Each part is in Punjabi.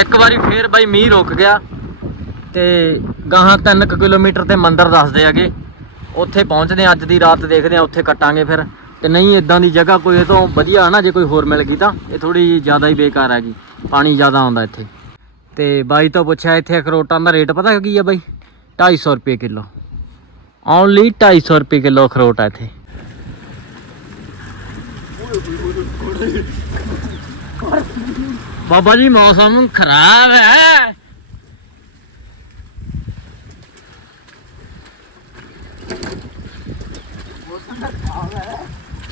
ਇੱਕ ਵਾਰੀ ਫੇਰ ਬਾਈ ਮੀਂਹ ਰੁਕ ਗਿਆ ਤੇ ਗਾਹਾਂ 3 ਕਿਲੋਮੀਟਰ ਤੇ ਮੰਦਰ ਦੱਸਦੇ ਹੈਗੇ। ਉੱਥੇ ਪਹੁੰਚਦੇ ਹਾਂ, ਅੱਜ ਦੀ ਰਾਤ ਦੇਖਦੇ ਹਾਂ, ਉੱਥੇ ਕੱਟਾਂਗੇ ਫਿਰ। ਤੇ ਨਹੀਂ ਇਦਾਂ ਦੀ ਜਗ੍ਹਾ ਕੋਈ, ਇਹ ਤੋਂ ਵਧੀਆ ਨਾ ਜੇ ਕੋਈ ਹੋਰ ਮਿਲ ਗਈ ਤਾਂ। ਇਹ ਥੋੜੀ ਜ਼ਿਆਦਾ ਹੀ ਬੇਕਾਰ ਹੈਗੀ। ਪਾਣੀ ਜ਼ਿਆਦਾ ਆਉਂਦਾ ਇੱਥੇ। ਤੇ ਬਾਈ ਤੋਂ ਪੁੱਛਿਆ, ਇੱਥੇ ਅਖਰੋਟਾਂ ਦਾ ਰੇਟ ਪਤਾ ਕੀ ਹੈ ਬਾਈ? 250 ਰੁਪਏ ਕਿਲੋ। ਓਨਲੀ 250 ਰੁਪਏ ਕਿਲੋ ਅਖਰੋਟ ਆ ਇੱਥੇ। ਬਾਬਾ ਜੀ ਮੌਸਮ ਖਰਾਬ ਹੈ।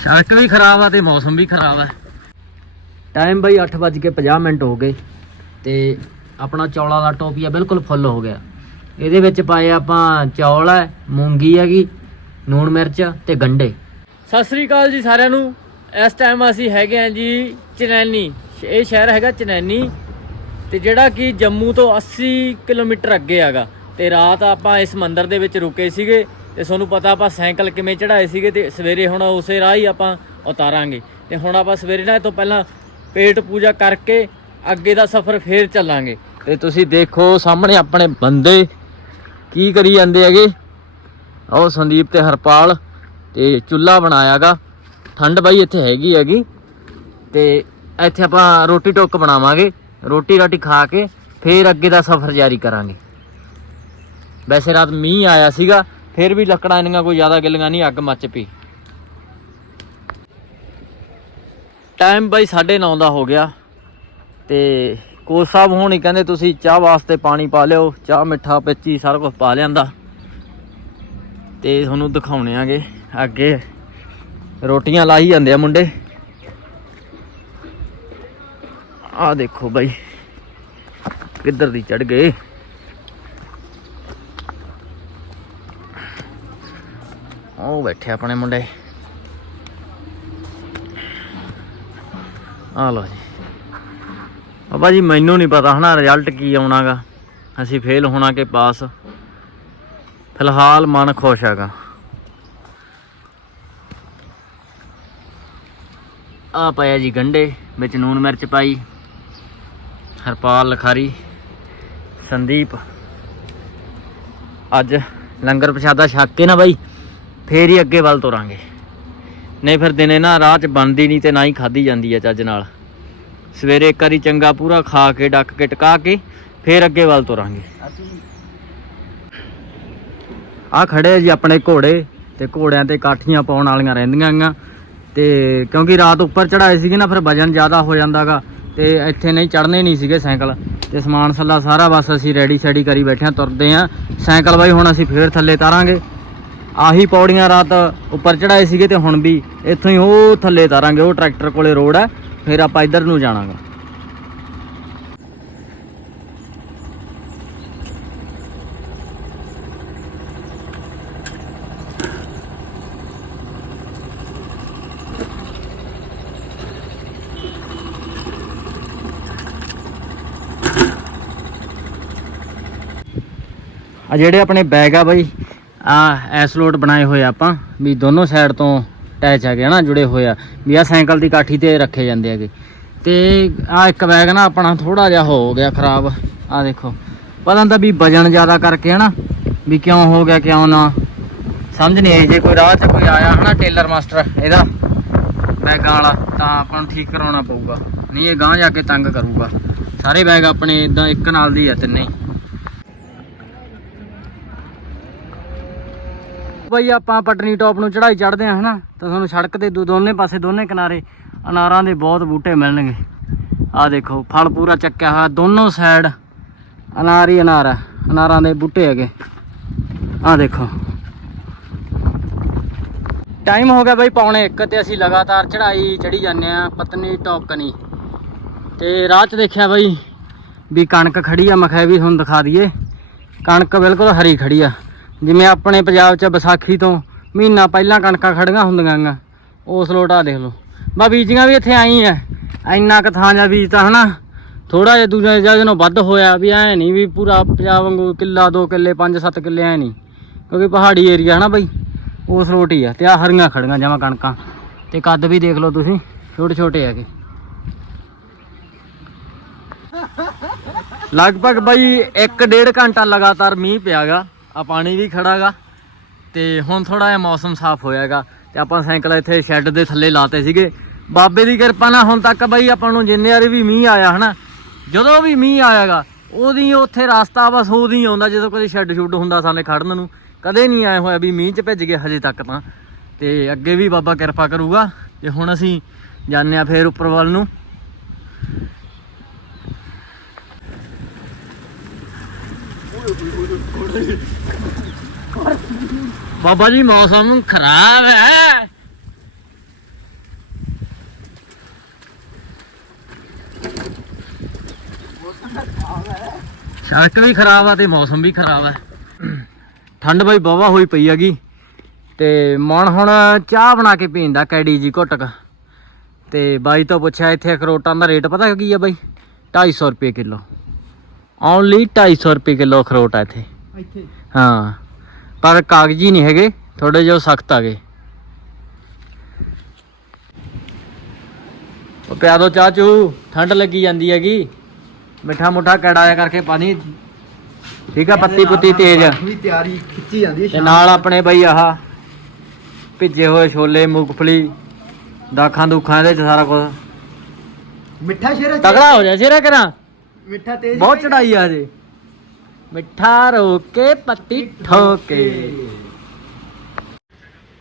ਸੜਕ ਵੀ ਖਰਾਬ ਆ ਤੇ ਮੌਸਮ ਵੀ ਖਰਾਬ ਆ। ਟਾਈਮ ਬਈ 8:50 ਮਿੰਟ ਹੋ ਗਏ ਤੇ ਆਪਣਾ ਚੌਲਾਂ ਦਾ ਟੋਪੀਆ ਬਿਲਕੁਲ ਫੁੱਲ ਹੋ ਗਿਆ। ਇਹਦੇ ਵਿੱਚ ਪਾਏ ਆਪਾਂ ਚੌਲ ਹੈ ਮੂੰਗੀ ਹੈਗੀ ਨੂਣ ਮਿਰਚ ਤੇ ਗੰਡੇ। ਸਤਿ ਸ੍ਰੀ ਅਕਾਲ ਜੀ ਸਾਰਿਆਂ ਨੂੰ। ਇਸ ਟਾਈਮ ਅਸੀਂ ਹੈਗੇ ਆ ਜੀ ਚਨੈਨੀ। ਇਹ ਸ਼ਹਿਰ ਹੈਗਾ ਚਨੈਨੀ ਤੇ ਜਿਹੜਾ ਕਿ ਜੰਮੂ ਤੋਂ 80 ਕਿਲੋਮੀਟਰ ਅੱਗੇ ਹੈਗਾ ਤੇ ਰਾਤ ਆਪਾਂ ਇਸ ਮੰਦਿਰ ਦੇ ਵਿੱਚ ਰੁਕੇ ਸੀਗੇ ਤੇ ਤੁਹਾਨੂੰ ਪਤਾ ਆਪਾਂ ਸਾਈਕਲ ਕਿਵੇਂ ਚੜਾਏ ਸੀਗੇ ਤੇ ਸਵੇਰੇ ਹੁਣ ਉਸੇ ਰਾਹ ਹੀ ਆਪਾਂ ਉਤਾਰਾਂਗੇ ਤੇ ਹੁਣ ਆਪਾਂ ਸਵੇਰੇ ਨਾ ਤੋਂ ਪਹਿਲਾਂ ਪੇਟ ਪੂਜਾ ਕਰਕੇ ਅੱਗੇ ਦਾ ਸਫ਼ਰ ਫੇਰ ਚੱਲਾਂਗੇ। ਤੇ ਤੁਸੀਂ ਦੇਖੋ ਸਾਹਮਣੇ ਆਪਣੇ ਬੰਦੇ ਕੀ ਕਰੀ ਜਾਂਦੇ ਹੈਗੇ। ਉਹ ਸੰਦੀਪ ਤੇ ਹਰਪਾਲ ਤੇ ਚੁੱਲਾ ਬਣਾਇਆਗਾ ਠੰਡ ਬਾਈ ਇੱਥੇ ਹੈਗੀ ਹੈਗੀ ਤੇ ਇੱਥੇ ਆਪਾਂ ਰੋਟੀ ਟੁੱਕ ਬਣਾਵਾਂਗੇ, ਰੋਟੀ ਰਾਟੀ ਖਾ ਕੇ ਫੇਰ ਅੱਗੇ ਦਾ ਸਫ਼ਰ ਜਾਰੀ ਕਰਾਂਗੇ। ਵੈਸੇ ਰਾਤ ਮੀਂਹ ਆਇਆ ਸੀਗਾ, ਫਿਰ ਵੀ ਲੱਕੜਾਂ ਇੰਨੀਆਂ ਕੋਈ ਜ਼ਿਆਦਾ ਗਿੱਲੀਆਂ ਨਹੀਂ, ਅੱਗ ਮੱਚ ਪਈ। ਟਾਈਮ ਬਾਈ 9:30 ਦਾ ਹੋ ਗਿਆ ਤੇ ਕੋਚ ਸਾਹਿਬ ਹੋਣੀ ਕਹਿੰਦੇ, ਤੁਸੀਂ ਚਾਹ ਵਾਸਤੇ ਪਾਣੀ ਪਾ ਲਿਓ, ਚਾਹ ਮਿੱਠਾ, ਪਿੱਚੀ, ਸਾਰਾ ਕੁਝ ਪਾ ਲਿਆਂਦਾ। ਤੇ ਤੁਹਾਨੂੰ ਦਿਖਾਉਣੇ ਆਗੇ ਅੱਗੇ। ਰੋਟੀਆਂ ਲਾਈ ਜਾਂਦੇ ਆ ਮੁੰਡੇ। ਆ ਦੇਖੋ ਬਾਈ, ਕਿੱਧਰ ਦੀ ਚੜ ਗਏ। ਉਹ ਬੈਠੇ ਆਪਣੇ ਮੁੰਡੇ। ਆ ਲੋ ਜੀ। ਬਾਬਾ ਜੀ, ਮੈਨੂੰ ਨਹੀਂ ਪਤਾ ਹਨਾ ਰਿਜ਼ਲਟ ਕੀ ਆਉਣਾਗਾ। ਅਸੀਂ ਫੇਲ ਹੋਣਾ ਕਿ ਪਾਸ ਫਿਲਹਾਲ ਮਨ ਖੁਸ਼ ਹੈਗਾ। ਆ ਪਾਇਆ ਜੀ ਗੰਡੇ, ਵਿੱਚ ਨੂਨ ਮਿਰਚ ਪਾਈ। ਹਰਪਾਲ ਲਖਾਰੀ, ਸੰਦੀਪ। ਅੱਜ ਲੰਗਰ ਪ੍ਰਸ਼ਾਦਾ ਛਕ ਕੇ ਨਾ ਬਾਈ, ਫੇਰ ਹੀ ਅੱਗੇ ਵੱਲ ਤੁਰਾਂਗੇ। ਨਹੀਂ ਫਿਰ ਦਿਨੇ ਨਾ ਰਾਹ 'ਚ ਬਣਦੀ ਨਹੀਂ ਤੇ ਨਾ ਹੀ ਖਾਦੀ ਜਾਂਦੀ ਹੈ ਚੱਜ ਨਾਲ। ਸਵੇਰੇ ਇੱਕ ਵਾਰੀ ਚੰਗਾ ਪੂਰਾ ਖਾ ਕੇ, ਡੱਕ ਕੇ, ਟਕਾ ਕੇ, ਫੇਰ ਅੱਗੇ ਵੱਲ ਤੁਰਾਂਗੇ। ਆ ਖੜੇ ਜੀ ਆਪਣੇ ਘੋੜੇ ਤੇ ਘੋੜਿਆਂ ਤੇ ਕਾਠੀਆਂ ਪਾਉਣ ਵਾਲੀਆਂ ਰਹਿੰਦੀਆਂ ਗੀਆਂ ਤੇ ਕਿਉਂਕਿ ਰਾਤ ਉੱਪਰ ਚੜਾਏ ਸੀਗੇ ਨਾ, ਫਿਰ ਵਜਨ ਜ਼ਿਆਦਾ ਹੋ ਜਾਂਦਾਗਾ। ਤੇ ਇੱਥੇ ਨਹੀਂ ਚੜਨੇ ਨਹੀਂ ਸੀਗੇ ਸਾਈਕਲ। ਤੇ ਸਮਾਨ ਸੱਲਾ ਸਾਰਾ ਬਸ ਅਸੀਂ ਰੈਡੀ ਸੈਡੀ ਕਰੀ ਬੈਠੇ ਆ ਤੁਰਦੇ ਆ ਸਾਈਕਲ ਬਾਈ ਹੁਣ ਅਸੀਂ ਫੇਰ ਥੱਲੇ ਤਾਰਾਂਗੇ। ਆਹੀ ਪੌੜੀਆਂ ਰਾਤ ਉੱਪਰ ਚੜਾਏ ਸੀਗੇ ਤੇ ਹੁਣ ਵੀ ਇੱਥੋਂ ਹੀ ਉਹ ਥੱਲੇ ਤਾਰਾਂਗੇ, ਉਹ ਟਰੈਕਟਰ ਕੋਲੇ ਰੋਡ ਹੈ, ਫਿਰ ਆਪਾਂ ਇੱਧਰ ਨੂੰ ਜਾਣਾਗਾ। ਆ ਜਿਹੜੇ ਆਪਣੇ ਬੈਗ ਆ ਬਾਈ, ਆ ਐਸ ਲੋਡ ਬਣਾਏ ਹੋਏ ਆਪਾਂ, ਵੀ ਦੋਨੋਂ ਸਾਈਡ ਤੋਂ ਅਟੈਚ ਹੈਗੇ ਨਾ, ਜੁੜੇ ਹੋਏ ਆ। ਵੀ ਆ ਸਾਈਕਲ ਦੀ ਕਾਠੀ ਤੇ ਰੱਖੇ ਜਾਂਦੇ ਹੈਗੇ। ਤੇ ਆ ਇੱਕ ਬੈਗ ਨਾ ਆਪਣਾ ਥੋੜਾ ਜਿਹਾ ਹੋ ਗਿਆ ਖਰਾਬ, ਆ ਦੇਖੋ। ਪਤਾ ਨਹੀਂ ਵੀ ਵਜਨ ਜ਼ਿਆਦਾ ਕਰਕੇ ਹਨਾ ਵੀ ਕਿਉਂ ਹੋ ਗਿਆ, ਕਿਉਂ ਨਾ। ਸਮਝ ਨਹੀਂ ਆਈ, ਜੇ ਕੋਈ ਰਾਹ 'ਚ ਕੋਈ ਆਇਆ ਹਨਾ ਟੇਲਰ ਮਾਸਟਰ ਇਹਦਾ ਬੈਗਾਂ ਵਾਲਾ, ਤਾਂ ਆਪਾਂ ਨੂੰ ਠੀਕ ਕਰਾਉਣਾ ਪਊਗਾ। ਨਹੀਂ, ਇਹ ਗਾਂਹ ਜਾ ਕੇ ਤੰਗ ਕਰੂਗਾ। ਸਾਰੇ ਬੈਗ ਆਪਣੇ ਇਦਾਂ ਇੱਕ ਨਾਲ ਦੀ ਆ ਤਿੰਨੇ ਬਈ ਆਪਾਂ ਪਟਨੀ ਟੌਪ ਨੂੰ ਚੜਾਈ ਚੜਦੇ ਆ ਹਨਾ, ਤਾਂ ਤੁਹਾਨੂੰ ਸੜਕ ਦੇ ਦੋ- ਦੋਨੇ ਪਾਸੇ ਦੋਨੇ ਕਿਨਾਰੇ ਅਨਾਰਾਂ ਦੇ ਬਹੁਤ ਬੂਟੇ ਮਿਲਣਗੇ। ਆਹ ਦੇਖੋ, ਫਲ ਪੂਰਾ ਚੱਕਿਆ ਹੋਇਆ, ਦੋਨੋਂ ਸਾਈਡ ਅਨਾਰ ਹੀ ਅਨਾਰ ਹੈ ਅਨਾਰਾਂ ਦੇ ਬੂਟੇ ਹੈਗੇ। ਆਹ ਦੇਖੋ। ਟਾਈਮ ਹੋ ਗਿਆ ਬਈ ਪੌਣੇ 1 ਤੇ ਅਸੀਂ ਲਗਾਤਾਰ ਚੜਾਈ ਚੜੀ ਜਾਂਦੇ ਆ ਪਤਨੀ ਟੌਪ ਕਨੀ। ਤੇ ਰਾਹ 'ਚ ਦੇਖਿਆ ਬਈ ਵੀ ਕਣਕ ਖੜੀ ਆ ਮਖਾ ਵੀ ਤੁਹਾਨੂੰ ਦਿਖਾ ਦਈਏ। ਕਣਕ ਬਿਲਕੁਲ ਹਰੀ ਖੜੀ ਆ। ਜਿਵੇਂ ਆਪਣੇ ਪੰਜਾਬ 'ਚ ਵਿਸਾਖੀ ਤੋਂ ਮਹੀਨਾ ਪਹਿਲਾਂ ਕਣਕਾਂ ਖੜੀਆਂ ਹੁੰਦੀਆਂ ਗਾ ਉਸ ਲੋਟਾ ਦੇਖ ਲਓ। ਬਾ ਬੀਜੀਆਂ ਵੀ ਇੱਥੇ ਆਈ ਐ ਇੰਨਾ ਕੁ ਥਾਂ ਜਾਂ ਬੀਜ ਤਾਂ ਹਨਾ। ਥੋੜਾ ਜਿਹਾ ਦੂਜਾ ਜਿਹਾ ਨਾਲੋਂ ਵੱਧ ਹੋਇਆ ਵੀ ਐ ਨਹੀਂ ਵੀ ਪੂਰਾ ਪੰਜਾਬ ਵਾਂਗੂ ਕਿੱਲਾ 2 ਕਿੱਲੇ 5-7 ਕਿੱਲੇ ਐ ਨਹੀਂ। ਕਿਉਂਕਿ ਪਹਾੜੀ ਏਰੀਆ ਹਨਾ ਬਈ। ਉਸ ਲੋਟ ਆ ਤੇ ਆ ਹਰੀਆਂ ਖੜੀਆਂ ਜਮਾ ਕਣਕਾਂ। ਤੇ ਕੱਦ ਵੀ ਦੇਖ ਲਓ ਤੁਸੀਂ ਛੋਟੇ ਛੋਟੇ ਹੈਗੇ। ਲਗਭਗ ਬਾਈ 1.5 ਘੰਟਾ ਲਗਾਤਾਰ ਮੀਂਹ ਪਿਆਗਾ, ਆ ਪਾਣੀ ਵੀ ਖੜਾਗਾ, ਤੇ ਹੁਣ ਥੋੜਾ ਜਿਹਾ ਮੌਸਮ ਸਾਫ਼ ਹੋਇਆਗਾ, ਤੇ ਆਪਾਂ ਸਾਈਕਲ ਇੱਥੇ ਸ਼ੈੱਡ ਦੇ ਥੱਲੇ ਲਾਤੇ ਸੀਗੇ। ਬਾਬੇ ਦੀ ਕਿਰਪਾ ਨਾਲ ਹੁਣ ਤੱਕ ਬਾਈ ਆਪਾਂ ਨੂੰ ਜਿੰਨੇ ਵਾਰੀ ਵੀ ਮੀਂਹ ਆਇਆ ਹਨਾ, ਜਦੋਂ ਵੀ ਮੀਂਹ ਆਇਆਗਾ ਉਹਦੀ ਉੱਥੇ ਰਸਤਾ ਬਸ ਉਹਦੀ ਆਉਂਦਾ, ਜਦੋਂ ਕਦੇ ਸ਼ੈੱਡ ਸ਼ੁੱਡ ਹੁੰਦਾ ਸਾਨੇ ਖੜਨ ਨੂੰ, ਕਦੇ ਨਹੀਂ ਆਇਆ ਹੋਇਆ ਵੀ ਮੀਂਹ 'ਚ ਭਿੱਜ ਗਏ ਹਜੇ ਤੱਕ ਤਾਂ। ਤੇ ਅੱਗੇ ਵੀ ਬਾਬਾ ਕਿਰਪਾ ਕਰੂਗਾ, ਤੇ ਹੁਣ ਅਸੀਂ ਜਾਂਦੇ ਆ ਫੇਰ ਉੱਪਰ ਵੱਲ ਨੂੰ। ਬਾਬਾ ਜੀ, ਮੌਸਮ ਖਰਾਬ ਹੈ। ਸੜਕ ਵੀ ਖਰਾਬ ਆ ਤੇ ਮੌਸਮ ਵੀ ਖਰਾਬ ਹੈ ਠੰਡ ਬਾਈ ਬਾਵਾ ਹੋਈ ਪਈ ਹੈਗੀ। ਤੇ ਮਨ ਹੁਣ ਚਾਹ ਬਣਾ ਕੇ ਪੀਂਦਾ ਕੈਡੀ ਜੀ ਘੁੱਟਕ। ਤੇ ਬਾਈ ਤੋਂ ਪੁੱਛਿਆ, ਇੱਥੇ ਅਖਰੋਟਾਂ ਦਾ ਰੇਟ ਪਤਾ ਕੀ ਆ ਬਾਈ? 250 ਰੁਪਏ ਕਿਲੋ। ਓਨਲੀ 250 ਰੁਪਏ ਕਿਲੋ ਅਖਰੋਟ ਆ ਇੱਥੇ। ਇੱਥੇ। ਹਾਂ ਪਰ ਕਾਗਜ਼ੀ ਨਹੀਂ ਹੈਗੇ ਥੋੜੇ ਜਿਹਾ ਸਖਤ ਆ ਗਏ। ਉਹ ਪਿਆ ਦੋ ਚਾਚੂ ਠੰਡ ਲੱਗੀ ਜਾਂਦੀ ਹੈਗੀ। ਮਿੱਠਾ ਮੁੱਠਾ ਕੜਾਇਆ ਕਰਕੇ ਪਾਣੀ। ਠੀਕ ਆ ਪੱਤੀ ਪੁੱਤੀ ਤੇਜ਼। ਵੀ ਤਿਆਰੀ ਖਿੱਚੀ ਜਾਂਦੀ ਹੈ ਤੇ ਨਾਲ ਆਪਣੇ ਬਈ ਆਹ ਭਿੱਜੇ ਹੋਏ ਛੋਲੇ ਮੂੰਗਫਲੀ ਦਾਖਾਂ ਦੁੱਖਾਂ ਇਹਦੇ ਚ ਸਾਰਾ ਕੁਝ ਮਿੱਠਾ ਸ਼ੇਰ ਤਗੜਾ ਹੋ ਜਾ ਸਿਰਾ ਕਰਾਂ ਮਿੱਠਾ ਤੇਜ਼ ਬਹੁਤ ਚੜਾਈ ਆ ਜੇ ਮਿੱਠਾ ਰੋਕੇ ਪੱਤੀ ਠੋਕੇ।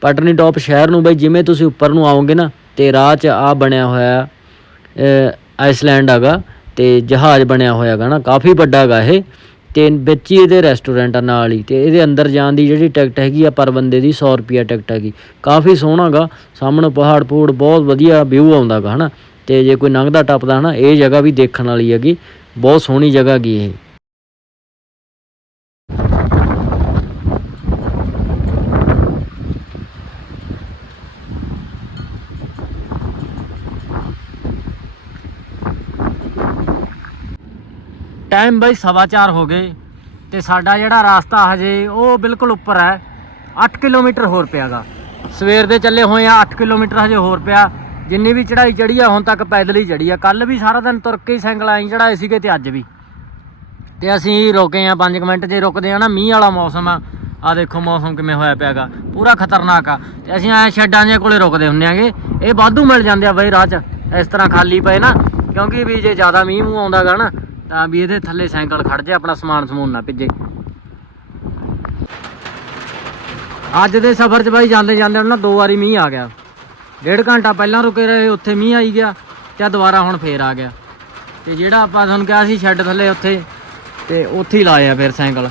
ਪਟਨੀ ਟੌਪ ਸ਼ਹਿਰ ਨੂੰ ਬਈ ਜਿਵੇਂ ਤੁਸੀਂ ਉੱਪਰ ਨੂੰ ਆਓਗੇ ਨਾ ਤੇ ਰਾਹ 'ਚ ਆ ਬਣਿਆ ਹੋਇਆ ਆਈਸਲੈਂਡ ਹੈਗਾ ਤੇ ਜਹਾਜ਼ ਬਣਿਆ ਹੋਇਆ ਹੈਗਾ ਨਾ ਕਾਫੀ ਵੱਡਾ ਹੈਗਾ ਇਹ। ਤੇ ਵਿੱਚ ਹੀ ਇਹਦੇ ਰੈਸਟੋਰੈਂਟ ਆ ਨਾਲ ਹੀ ਤੇ ਇਹਦੇ ਅੰਦਰ ਜਾਣ ਦੀ ਜਿਹੜੀ ਟਿਕਟ ਹੈਗੀ ਆ ਪਰ ਬੰਦੇ ਦੀ 100 ਰੁਪਿਆ ਟਿਕਟ ਹੈਗੀ। ਕਾਫੀ ਸੋਹਣਾ ਗਾ ਸਾਹਮਣੇ ਪਹਾੜ ਪੂੜ ਬਹੁਤ ਵਧੀਆ ਵਿਊ ਆਉਂਦਾ ਗਾ ਹਨਾ। ਤੇ ਜੇ ਕੋਈ ਲੰਘਦਾ ਟੱਪਦਾ ਹਨਾ ਇਹ ਜਗ੍ਹਾ ਵੀ ਦੇਖਣ ਵਾਲੀ ਹੈਗੀ ਬਹੁਤ ਸੋਹਣੀ ਜਗ੍ਹਾ ਹੈਗੀ ਇਹ। ਟਾਈਮ ਬਈ ਸਵਾ ਚਾਰ ਹੋ ਗਏ ਤੇ ਸਾਡਾ ਜਿਹੜਾ ਰਾਸਤਾ ਹਜੇ ਉਹ ਬਿਲਕੁਲ ਉੱਪਰ ਹੈ। 8 ਕਿਲੋਮੀਟਰ ਹੋਰ ਪਿਆਗਾ। ਸਵੇਰ ਦੇ ਚੱਲੇ ਹੋਏ ਆ 8 ਕਿਲੋਮੀਟਰ ਹਜੇ ਹੋਰ ਪਿਆ। ਜਿੰਨੀ ਵੀ ਚੜਾਈ ਚੜੀ ਆ, ਹੁਣ ਤੱਕ ਪੈਦਲ ਹੀ ਚੜੀ ਆ। ਕੱਲ ਵੀ ਸਾਰਾ ਦਿਨ ਤੁਰ ਕੇ ਹੀ ਸਾਈਕਲ ਆਈ ਚੜਾਏ ਸੀਗੇ ਤੇ ਅੱਜ ਵੀ। ਤੇ ਅਸੀਂ ਰੁਕੇ ਆ 5 ਮਿੰਟ, ਜੇ ਰੁਕਦੇ ਆ ਨਾ ਮੀਂਹ ਵਾਲਾ ਮੌਸਮ ਆ ਆ ਦੇਖੋ ਮੌਸਮ ਕਿਵੇਂ ਹੋਇਆ ਪਿਆਗਾ। ਪੂਰਾ ਖਤਰਨਾਕ ਆ। ਤੇ ਅਸੀਂ ਐ ਸ਼ੈੱਡਾਂ ਦੇ ਕੋਲੇ ਰੁਕਦੇ ਹੁੰਨੇ ਆਗੇ। ਇਹ ਵਾਧੂ ਮਿਲ ਜਾਂਦੇ ਆ ਬਈ ਰਾਹ 'ਚ, ਇਸ ਤਰ੍ਹਾਂ ਖਾਲੀ ਪਏ ਨਾ। ਕਿਉਂਕਿ ਵੀ ਜੇ ਜ਼ਿਆਦਾ ਮੀਂਹ ਮੂੰਹ ਆਉਂਦਾਗਾ ਨਾ ਤਾਂ ਵੀ ਇਹਦੇ ਥੱਲੇ ਸਾਈਕਲ ਖੜ ਜੇ, ਆਪਣਾ ਸਮਾਨ ਸਮੂਨ ਨਾ ਭਿੱਜੇ। ਅੱਜ ਦੇ ਸਫ਼ਰ 'ਚ ਬਾਈ ਜਾਂਦੇ ਜਾਂਦੇ ਨਾ ਦੋ ਵਾਰੀ ਮੀਂਹ ਆ ਗਿਆ। ਡੇਢ ਘੰਟਾ ਪਹਿਲਾਂ ਰੁਕੇ ਰਹੇ, ਉੱਥੇ ਮੀਂਹ ਆਈ ਗਿਆ, ਤੇ ਦੁਬਾਰਾ ਹੁਣ ਫੇਰ ਆ ਗਿਆ। ਤੇ ਜਿਹੜਾ ਆਪਾਂ ਤੁਹਾਨੂੰ ਕਿਹਾ ਸੀ ਸ਼ੈੱਡ ਥੱਲੇ ਉੱਥੇ, ਤੇ ਉੱਥੇ ਹੀ ਲਾਇਆ ਫਿਰ ਸਾਈਕਲ।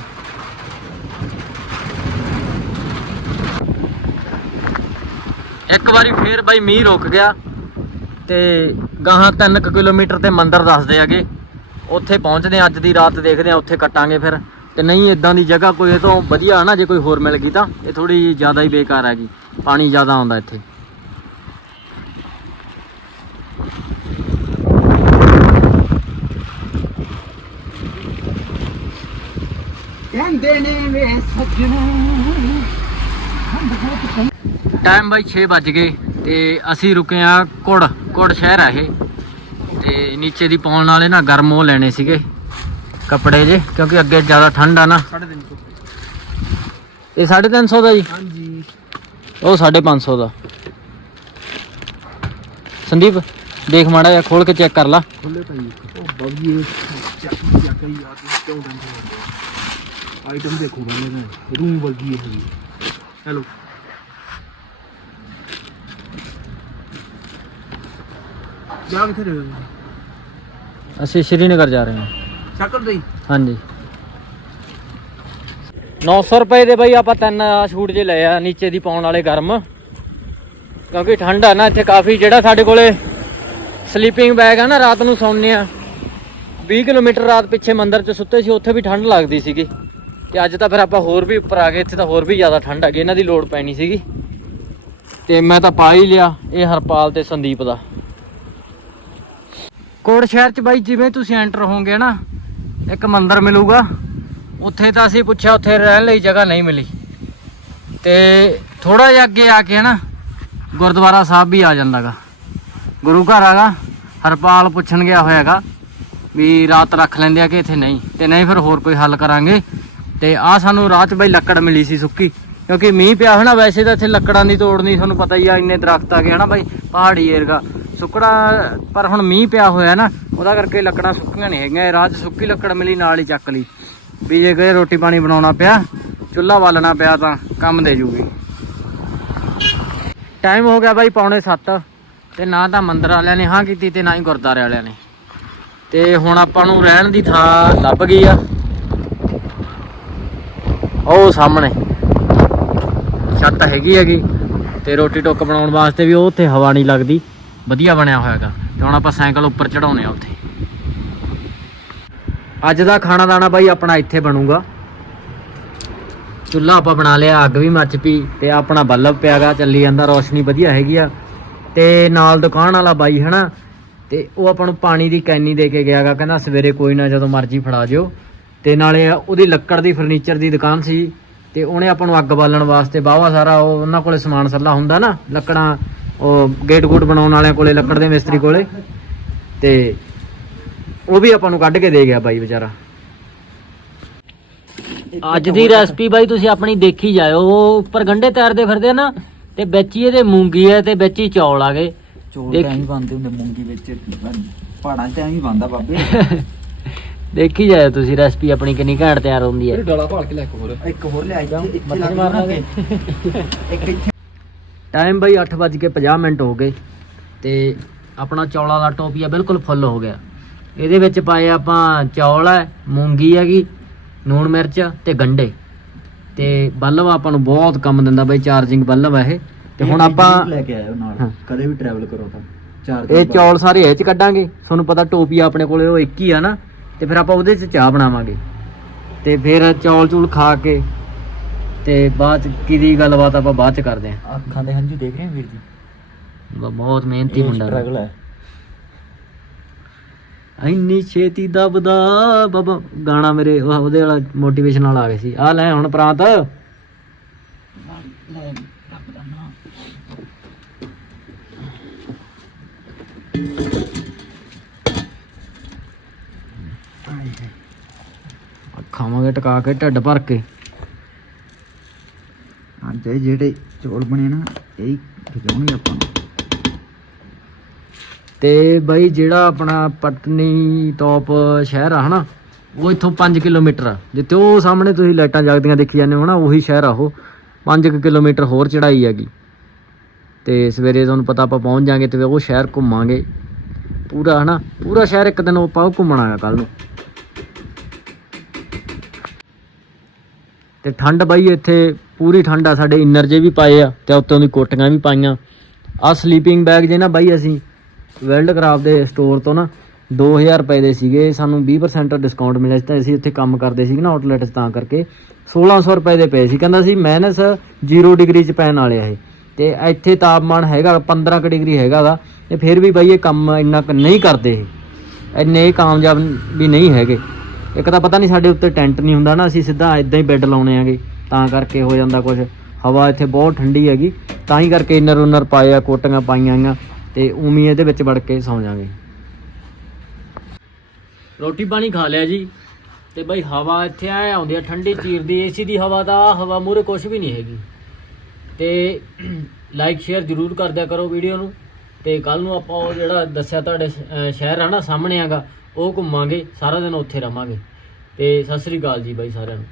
ਇੱਕ ਵਾਰੀ ਫੇਰ ਬਾਈ ਮੀਂਹ ਰੁਕ ਗਿਆ, ਤੇ ਗਾਹਾਂ 3 ਕਿਲੋਮੀਟਰ ਤੇ ਮੰਦਿਰ ਦੱਸਦੇ ਹੈਗੇ। ਉੱਥੇ ਪਹੁੰਚਦੇ ਹਾਂ ਅੱਜ ਦੀ ਰਾਤ ਦੇਖਦੇ ਆ ਉੱਥੇ ਕੱਟਾਂਗੇ ਫਿਰ। ਤੇ ਨਹੀਂ ਇਦਾਂ ਦੀ ਜਗ੍ਹਾ ਕੋਈ ਇਹ ਤੋਂ ਵਧੀਆ ਨਾ ਜੇ ਕੋਈ ਹੋਰ ਮਿਲ ਗਈ ਤਾਂ। ਇਹ ਥੋੜੀ ਜ਼ਿਆਦਾ ਹੀ ਬੇਕਾਰ ਹੈਗੀ। ਪਾਣੀ ਜ਼ਿਆਦਾ ਆਉਂਦਾ ਇੱਥੇ। ਕਹਿੰਦੇ ਨੇ ਵੇ ਸੱਜਣਾ ਟਾਈਮ ਬਾਈ 6 ਵੱਜ ਗਏ ਤੇ ਅਸੀਂ ਰੁਕੇ ਆ ਕੁੜ ਕੁੜ ਸ਼ਹਿਰ ਆ ਇਹ। ਤੇ ਨੀਚੇ ਦੀ ਪਾਉਣ ਵਾਲੇ ਨਾ ਗਰਮ ਉਹ ਲੈਣੇ ਸੀਗੇ ਕੱਪੜੇ ਜੇ ਕਿਉਂਕਿ ਅੱਗੇ ਜ਼ਿਆਦਾ ਠੰਡ ਆ ਨਾ। ਸਾਢੇ ਤਿੰਨ ਸੌ। ਇਹ 350 ਦਾ ਜੀ? ਹਾਂਜੀ। ਉਹ 550 ਦਾ। ਸੰਦੀਪ ਦੇਖ ਮਾੜਾ ਜਿਹਾ ਖੋਲ ਕੇ ਚੈੱਕ ਕਰ ਲਾ। ਖੁੱਲੇ ਭਾਈ ਉਹ ਬਵੀਏ ਚੱਕ ਚੱਕ ਹੀ ਆ ਤੁਸੀਂ ਕਿਉਂ ਟੈਨਸ਼ਨ ਲੈਂਦੇ ਹੋ? ਆਈਟਮ ਦੇਖੋ ਬੰਦੇ ਨੇ ਰੂਮ ਵਰਗੀ ਹੈ ਹੈਲੋ। ਜਾ ਕਿੱਥੇ ਰਹੇ ਹੋ ਅਸੀਂ ਸ਼੍ਰੀਨਗਰ ਜਾ ਰਹੇ ਹਾਂ। ਸ਼ਕਰ ਦਈ ਹਾਂਜੀ। 900 ਰੁਪਏ ਦੇ ਬਈ ਆਪਾਂ ਤਿੰਨ ਸ਼ੂਟ ਜੇ ਲਏ ਆ ਨੀਚੇ ਦੀ ਪਾਉਣ ਵਾਲੇ ਗਰਮ। ਕਿਉਂਕਿ ਠੰਡ ਆ ਨਾ ਇੱਥੇ ਕਾਫੀ ਜਿਹੜਾ ਸਾਡੇ ਕੋਲੇ ਸਲੀਪਿੰਗ ਬੈਗ ਆ ਨਾ ਰਾਤ ਨੂੰ ਸੌਂਨੇ ਆ। 20 ਕਿਲੋਮੀਟਰ ਰਾਤ ਪਿੱਛੇ ਮੰਦਿਰ 'ਚ ਸੁੱਤੇ ਸੀ ਉੱਥੇ ਵੀ ਠੰਡ ਲੱਗਦੀ ਸੀਗੀ। ਤੇ ਅੱਜ ਤਾਂ ਫਿਰ ਆਪਾਂ ਹੋਰ ਵੀ ਉੱਪਰ ਆ ਗਏ ਇੱਥੇ ਤਾਂ ਹੋਰ ਵੀ ਜ਼ਿਆਦਾ ਠੰਡ ਆ ਗਈ ਇਹਨਾਂ ਦੀ ਲੋੜ ਪੈਣੀ ਸੀਗੀ। ਤੇ ਮੈਂ ਤਾਂ ਪਾ ਹੀ ਲਿਆ ਇਹ ਹਰਪਾਲ ਤੇ ਸੰਦੀਪ ਦਾ। ਕੋਟ ਸ਼ਹਿਰ 'ਚ ਬਾਈ ਜਿਵੇਂ ਤੁਸੀਂ ਐਂਟਰ ਹੋਵੋਗੇ ਨਾ, ਇੱਕ ਮੰਦਿਰ ਮਿਲੂਗਾ। ਉੱਥੇ ਤਾਂ ਅਸੀਂ ਪੁੱਛਿਆ, ਉੱਥੇ ਰਹਿਣ ਲਈ ਜਗ੍ਹਾ ਨਹੀਂ ਮਿਲੀ। ਤੇ ਥੋੜਾ ਜਿਹਾ ਅੱਗੇ ਆ ਕੇ ਨਾ ਗੁਰਦੁਆਰਾ ਸਾਹਿਬ ਵੀ ਆ ਜਾਂਦਾਗਾ। ਗੁਰੂ ਘਰ ਆਗਾ ਹਰਪਾਲ ਪੁੱਛਣ ਗਿਆ ਹੋਇਆਗਾ ਵੀ ਰਾਤ ਰੱਖ ਲੈਂਦੇ ਆ ਕਿ ਇੱਥੇ ਨਹੀਂ? ਤੇ ਨਹੀਂ ਫਿਰ ਹੋਰ ਕੋਈ ਹੱਲ ਕਰਾਂਗੇ। ਤੇ ਆ ਸਾਨੂੰ ਰਾਤ 'ਚ ਬਈ ਲੱਕੜ ਮਿਲੀ ਸੀ ਸੁੱਕੀ, ਕਿਉਂਕਿ ਮੀਂਹ ਪਿਆ ਹੋਣਾ, ਵੈਸੇ ਤਾਂ ਇੱਥੇ ਲੱਕੜਾਂ ਦੀ ਤੋੜ ਨਹੀਂ, ਤੁਹਾਨੂੰ ਪਤਾ ਹੀ ਆ, ਇੰਨੇ ਦਰਖਤ ਆ ਗਏ ਹਨਾ ਬਾਈ, ਪਹਾੜੀ ਏਰਗਾ ਸੁੱਕੜਾ, ਪਰ ਹੁਣ ਮੀਂਹ ਪਿਆ ਹੋਇਆ ਨਾ, ਉਹਦਾ ਕਰਕੇ ਲੱਕੜਾਂ ਸੁੱਕੀਆਂ ਨਹੀਂ ਹੈਗੀਆਂ। ਇਹ ਰਾਤ 'ਚ ਸੁੱਕੀ ਲੱਕੜ ਮਿਲੀ, ਨਾਲ ਹੀ ਚੱਕ ਲਈ। ਵੀ ਜੇ ਕੋਈ ਰੋਟੀ ਪਾਣੀ ਬਣਾਉਣਾ ਪਿਆ, ਚੁੱਲ੍ਹਾ ਬਾਲਣਾ ਪਿਆ ਤਾਂ ਕੰਮ ਦੇ ਜੂਗੀ। ਟਾਈਮ ਹੋ ਗਿਆ ਬਾਈ ਪੌਣੇ 7 ਤੇ ਨਾ ਤਾਂ ਮੰਦਰ ਵਾਲਿਆਂ ਨੇ ਹਾਂ ਕੀਤੀ ਤੇ ਨਾ ਹੀ ਗੁਰਦਾਰੇ ਵਾਲਿਆਂ ਨੇ। ਤੇ ਹੁਣ ਆਪਾਂ ਨੂੰ ਰਹਿਣ ਦੀ ਥਾਂ ਲੱਭ ਗਈ ਆ। ਉਹ ਸਾਹਮਣੇ, ਛੱਤ ਹੈਗੀ ਹੈਗੀ, ਤੇ ਰੋਟੀ ਟੁੱਕ ਬਣਾਉਣ ਵਾਸਤੇ ਵੀ ਉਹ ਉੱਥੇ ਹਵਾ ਨਹੀਂ ਲੱਗਦੀ। ਵਧੀਆ ਬਣਿਆ ਹੋਇਆਗਾ ਤੇ ਹੁਣ ਆਪਾਂ ਸਾਈਕਲ ਉੱਪਰ ਚੜਾਉਣੇ ਆ ਉੱਥੇ। ਅੱਜ ਦਾ ਖਾਣਾ ਦਾਣਾ ਬਾਈ ਆਪਣਾ ਇੱਥੇ ਬਣੂਗਾ। ਚੁੱਲ੍ਹਾ ਆਪਾਂ ਬਣਾ ਲਿਆ, ਅੱਗ ਵੀ ਮੱਚ ਪਈ ਤੇ ਆਪਣਾ ਬੱਲਬ ਪਿਆਗਾ, ਚੱਲੀ ਜਾਂਦਾ, ਰੋਸ਼ਨੀ ਵਧੀਆ ਹੈਗੀ ਆ। ਤੇ ਨਾਲ ਦੁਕਾਨ ਵਾਲਾ ਬਾਈ ਹਨਾ, ਤੇ ਉਹ ਆਪਾਂ ਨੂੰ ਪਾਣੀ ਦੀ ਕੈਨੀ ਦੇ ਕੇ ਗਿਆਗਾ, ਕਹਿੰਦਾ ਸਵੇਰੇ ਕੋਈ ਨਾ ਜਦੋਂ ਮਰਜ਼ੀ ਫੜਾ ਜਿਓ। ਤੇ ਨਾਲੇ ਉਹਦੀ ਲੱਕੜ ਦੀ ਫਰਨੀਚਰ ਦੀ ਦੁਕਾਨ ਸੀ, ਤੇ ਉਹਨੇ ਆਪਾਂ ਨੂੰ ਅੱਗ ਬਾਲਣ ਵਾਸਤੇ ਬਾਵਾ ਸਾਰਾ ਉਹ ਉਹਨਾਂ ਕੋਲੇ ਸਮਾਨ ਸੱਲਾ ਹੁੰਦਾ ਨਾ, ਲੱਕੜਾਂ ਉਹ ਗੇਟ ਗੂਟ ਬਣਾਉਣ ਵਾਲਿਆਂ ਕੋਲੇ ਲੱਕੜ ਦੇ ਮਿਸਤਰੀ ਕੋਲੇ। ਤੇ ਉਹ ਵੀ ਆਪਾਂ ਨੂੰ ਕੱਢ ਕੇ ਦੇ ਗਿਆ ਬਾਈ ਵਿਚਾਰਾ। ਅੱਜ ਦੀ ਰੈਸਪੀ ਬਾਈ ਤੁਸੀਂ ਆਪਣੀ ਦੇਖੀ ਜਾਇਓ ਉਹ ਉੱਪਰ ਗੰਡੇ ਤੈਰਦੇ ਫਿਰਦੇ ਆ ਨਾ ਤੇ ਵਿੱਚ ਹੀ ਇਹਦੇ ਮੂੰਗੀ ਹੈ ਤੇ ਵਿੱਚ ਹੀ ਚੌਲ ਆ ਗਏ। ਚੋਲ ਦੇਖ- ਤਾਂ ਐਂ ਬੰਦੇ ਹੁੰਦੇ ਮੂੰਗੀ ਵਿੱਚ ਪਹਾੜਾਂ 'ਚ ਐਂ ਹੀ ਬੰਦਾ ਬਾਬੇ। ਦੇਖੀ ਜਾਇਓ ਤੁਸੀਂ ਰੈਸਪੀ ਆਪਣੀ ਕਿੰਨੀ ਘੈਂਟ ਤਿਆਰ ਹੁੰਦੀ ਹੈ। ਡਾਲਾ ਭਾਲ ਕੇ ਲੈ ਕੇ ਹੋਰ। ਇੱਕ ਹੋਰ ਲਿਆ ਇੱਥੇ ਇੱਥੇ ਲੱਗ। ਮਾਰਨਾ ਇੱਕ ਇੱਥੇ ਟਾਈਮ ਬਾਈ 8:50 ਮਿੰਟ ਹੋ ਗਏ ਤੇ ਆਪਣਾ ਚੌਲਾਂ ਦਾ ਟੋਪੀਆ ਬਿਲਕੁਲ ਫੁੱਲ ਹੋ ਗਿਆ। ਇਹਦੇ ਵਿੱਚ ਪਾਏ ਆਪਾਂ ਚੌਲ ਹੈ ਮੂੰਗੀ ਹੈਗੀ ਨੂਣ ਮਿਰਚ ਤੇ ਗੰਡੇ। ਤੇ ਬੱਲਬ ਆਪਾਂ ਨੂੰ ਬਹੁਤ ਕੰਮ ਦਿੰਦਾ ਬਾਈ ਚਾਰਜਿੰਗ ਬੱਲਬ ਹੈ ਇਹ। ਤੇ ਹੁਣ ਆਪਾਂ ਲੈ ਕੇ ਆਇਓ। ਨਾਲ ਕਦੇ ਵੀ ਟਰੈਵਲ ਕਰੋ ਤਾਂ। ਚਾਰ ਦਿਨ ਇਹ। ਚੌਲ ਸਾਰੇ ਇਹ ਚ ਕੱਢਾਂਗੇ। ਤੁਹਾਨੂੰ ਪਤਾ ਟੋਪੀਆ ਆਪਣੇ ਕੋਲੇ ਉਹ ਇੱਕ ਹੀ ਆ ਨਾ। ਤੇ ਫਿਰ ਆਪਾਂ ਉਹਦੇ ਚ ਚਾਹ ਬਣਾਵਾਂਗੇ। ਤੇ ਫਿਰ ਚੌਲ ਚੂਲ ਖਾ ਕੇ ਤੇ ਬਾਅਦ ਕਿਹਦੀ ਗੱਲਬਾਤ ਆਪਾਂ ਬਾਅਦ ਚ ਕਰਦੇ ਆਂ। ਅੱਖਾਂ ਦੇ ਹੰਝੂ ਦੇਖ ਰਹੇ ਹੋ ਵੀਰ ਜੀ? ਬ- ਬਹੁਤ ਮਿਹਨਤੀ ਮੁੰਡਾ ਸਟਰਗਲ ਹੈ। ਇੰਨੀ ਛੇਤੀ ਦਬਦਾ ਬਾਬਾ ਗਾਣਾ ਮੇਰੇ ਉਹ- ਉਹਦੇ ਵਾਲਾ ਮੋਟੀਵੇਸ਼ਨ ਵਾਲਾ ਆ ਗਿਆ ਸੀ। ਆ ਲੈ ਹੁਣ ਪ੍ਰਾਂਤ। ਖਾਵਾਂਗੇ ਟਕਾ ਕੇ ਢਿੱਡ ਭਰ ਕੇ। ਅੱਜ ਇਹ ਜਿਹੜੇ ਚੋਲ ਬਣੇ ਨਾ, ਇਹ ਖਿਲਾਉਣਗੇ ਆਪਾਂ ਨੂੰ। ਤੇ ਬਾਈ ਜਿਹੜਾ ਆਪਣਾ ਪਟਨੀ ਟੌਪ ਸ਼ਹਿਰ ਆ, ਹਨਾ, ਉਹ ਇੱਥੋਂ 5 ਕਿਲੋਮੀਟਰ ਆ। ਜਿੱਥੇ ਉਹ ਸਾਹਮਣੇ ਤੁਸੀਂ ਲਾਈਟਾਂ ਜਗਦੀਆਂ ਦੇਖੀ ਜਾਂਦੇ ਹੋ ਨਾ ਉਹੀ ਸ਼ਹਿਰ ਆ ਉਹ। 5 ਕਿਲੋਮੀਟਰ ਹੋਰ ਚੜਾਈ ਹੈਗੀ। ਤੇ ਸਵੇਰੇ ਤੁਹਾਨੂੰ ਪਤਾ ਆਪਾਂ ਪਹੁੰਚ ਜਾਾਂਗੇ ਤੇ ਉਹ ਸ਼ਹਿਰ ਘੁੰਮਾਂਗੇ। ਪੂਰਾ, ਹਨਾ, ਪੂਰਾ ਸ਼ਹਿਰ ਇੱਕ ਦਿਨ ਆਪਾਂ ਉਹ ਘੁੰਮਣਾ ਹੈ ਕੱਲ ਨੂੰ। ਤੇ ਠੰਡ ਬਾਈ ਇੱਥੇ ਪੂਰੀ ਠੰਡ ਆ, ਸਾਡੇ ਇਨਰ ਜੇ ਵੀ ਪਾਏ ਆ ਤੇ ਉੱਤੋਂ ਦੀ ਕੋਟੀਆਂ ਵੀ ਪਾਈਆਂ। ਆ ਸਲੀਪਿੰਗ ਬੈਗ ਜੇ ਨਾ ਬਾਈ ਅਸੀਂ ਵਰਲਡ ਕਰਾਫਟ ਦੇ ਸਟੋਰ ਤੋਂ ਨਾ 2000 ਰੁਪਏ ਦੇ ਸੀਗੇ, ਸਾਨੂੰ 20% ਡਿਸਕਾਊਂਟ ਮਿਲਿਆ ਸੀ ਤਾਂ ਅਸੀਂ ਉੱਥੇ ਕੰਮ ਕਰਦੇ ਸੀ ਨਾ ਆਊਟਲੈਟ 'ਚ ਤਾਂ ਕਰਕੇ। 1600 ਰੁਪਏ ਦੇ ਪਏ ਸੀ। ਕਹਿੰਦਾ ਸੀ ਮਾਈਨਸ 0 ਡਿਗਰੀ 'ਚ ਪੈਣ ਵਾਲੇ ਆ ਇਹ। ਤੇ ਇੱਥੇ ਤਾਪਮਾਨ ਹੈਗਾ 15 ਕੁ ਡਿਗਰੀ ਹੈਗਾ ਗਾ ਤੇ ਫਿਰ ਵੀ ਬਾਈ ਇਹ ਕੰਮ ਇੰਨਾ ਕੁ ਨਹੀਂ ਕਰਦੇ ਇਹ। ਇੰਨੇ ਕਾਮਯਾਬ ਵੀ ਨਹੀਂ ਹੈਗੇ। ਇੱਕ ਤਾਂ ਪਤਾ ਨਹੀਂ ਸਾਡੇ ਉੱਤੇ ਟੈਂਟ ਨਹੀਂ ਹੁੰਦਾ ਨਾ, ਅਸੀਂ ਸਿੱਧਾ ਇਦਾਂ ਹੀ ਬੈੱਡ ਲਾਉਣੇ ਆਗੇ ਤਾਂ ਕਰਕੇ ਹੋ ਜਾਂਦਾ ਕੁਝ ਹਵਾ ਇੱਥੇ ਬਹੁਤ ਠੰਡੀ ਹੈਗੀ, ਤਾਂ ਹੀ ਕਰਕੇ ਇਨਰ ਉਨਰ ਪਾਏ ਆ, ਕੋਟੀਆਂ ਪਾਈਆਂ ਆਈਆਂ, ਤੇ ਉਮੀ ਇਹਦੇ ਵਿੱਚ ਵੜ ਕੇ ਸੌਂ ਜਾਾਂਗੇ ਰੋਟੀ ਪਾਣੀ ਖਾ ਲਿਆ ਜੀ, ਤੇ ਬਈ ਹਵਾ ਇੱਥੇ ਆਏ ਆਉਂਦੀ ਆ, ਠੰਡੀ ਚੀਰਦੀ, ਏਸੀ ਦੀ ਹਵਾ ਤਾਂ ਆਹ ਹਵਾ ਮੂਰੇ ਕੁਝ ਵੀ ਨਹੀਂ ਹੈਗੀ। ਤੇ ਲਾਈਕ ਸ਼ੇਅਰ ਜ਼ਰੂਰ ਕਰਦਿਆ ਕਰੋ ਵੀਡੀਓ ਨੂੰ, ਤੇ ਕੱਲ ਨੂੰ ਆਪਾਂ ਉਹ ਜਿਹੜਾ ਦੱਸਿਆ ਤੁਹਾਡੇ ਸ਼ਹਿਰ ਆ ਨਾ, ਸਾਹਮਣੇ ਹੈਗਾ ਉਹ ਘੁੰਮਾਂਗੇ ਸਾਰਾ ਦਿਨ ਉੱਥੇ ਰਵਾਂਗੇ। ਤੇ ਸਤਿ ਸ੍ਰੀ ਅਕਾਲ ਜੀ ਬਾਈ ਸਾਰਿਆਂ ਨੂੰ।